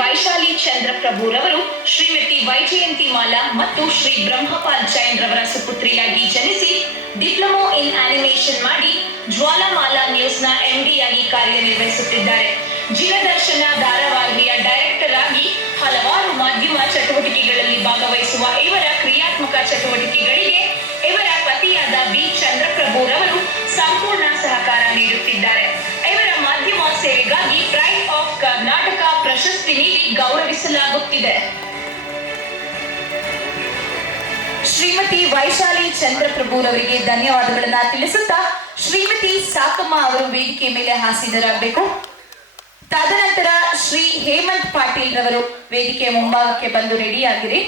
ವೈಶಾಲಿ ಚಂದ್ರಪ್ರಭುರವರು ಶ್ರೀಮತಿ ವೈಜಯಂತಿ ಮಾಲಾ ಮತ್ತು ಶ್ರೀ ಬ್ರಹ್ಮಪಾಲ್ ಜೈನ್ ರವರ ಸುಪುತ್ರಿಯಾಗಿ ಜನಿಸಿ diploma in animation ಮಾಡಿ ಜ್ವಾಲಾಮಾಲಾ ನ್ಯೂಸ್ನ ಎಂಡಿಯಾಗಿ ಕಾರ್ಯನಿರ್ವಹಿಸುತ್ತಿದ್ದಾರೆ. ಜಿನದರ್ಶನ ಧಾರಾವಾಹಿಯ ಡೈರೆಕ್ಟರ್ ಆಗಿ ಹಲವಾರು ಮಾಧ್ಯಮ ಚಟುವಟಿಕೆಗಳಲ್ಲಿ ಭಾಗವಹಿಸುವ ಇವರ ಕ್ರಿಯಾತ್ಮಕ ಚಟುವಟಿಕೆಗಳಿಗೆ ಇವರ ಪತಿಯಾದ ಬಿ ಚಂದ್ರಪ್ರಭುರವರು ಸಂಪೂರ್ಣ ಸಹಕಾರ ನೀಡುತ್ತಿದ್ದಾರೆ. ಇವರ ಮಾಧ್ಯಮ ಸೇವೆಗಾಗಿ ಪ್ರೈಡ್ ಆಫ್ ಕರ್ನಾಟಕ ಪ್ರಶಸ್ತಿ ನೀಡಿ ಗೌರವಿಸಲಾಗುತ್ತಿದೆ. ಶ್ರೀಮತಿ ವೈಶಾಲಿ ಚಂದ್ರಪ್ರಭುರವರಿಗೆ ಧನ್ಯವಾದಗಳನ್ನ ತಿಳಿಸುತ್ತಾ ಶ್ರೀಮತಿ ಸಾಕಮ್ಮ ಅವರು ವೇದಿಕೆ ಮೇಲೆ ಹಾಸಿದರಾಗಬೇಕು. ತದನಂತರ ಶ್ರೀ ಹೇಮಂತ್ ಪಾಟೀಲ್ ರವರು ವೇದಿಕೆ ಮುಂಭಾಗಕ್ಕೆ ಬಂದು ರೆಡಿಯಾಗಿರಿ.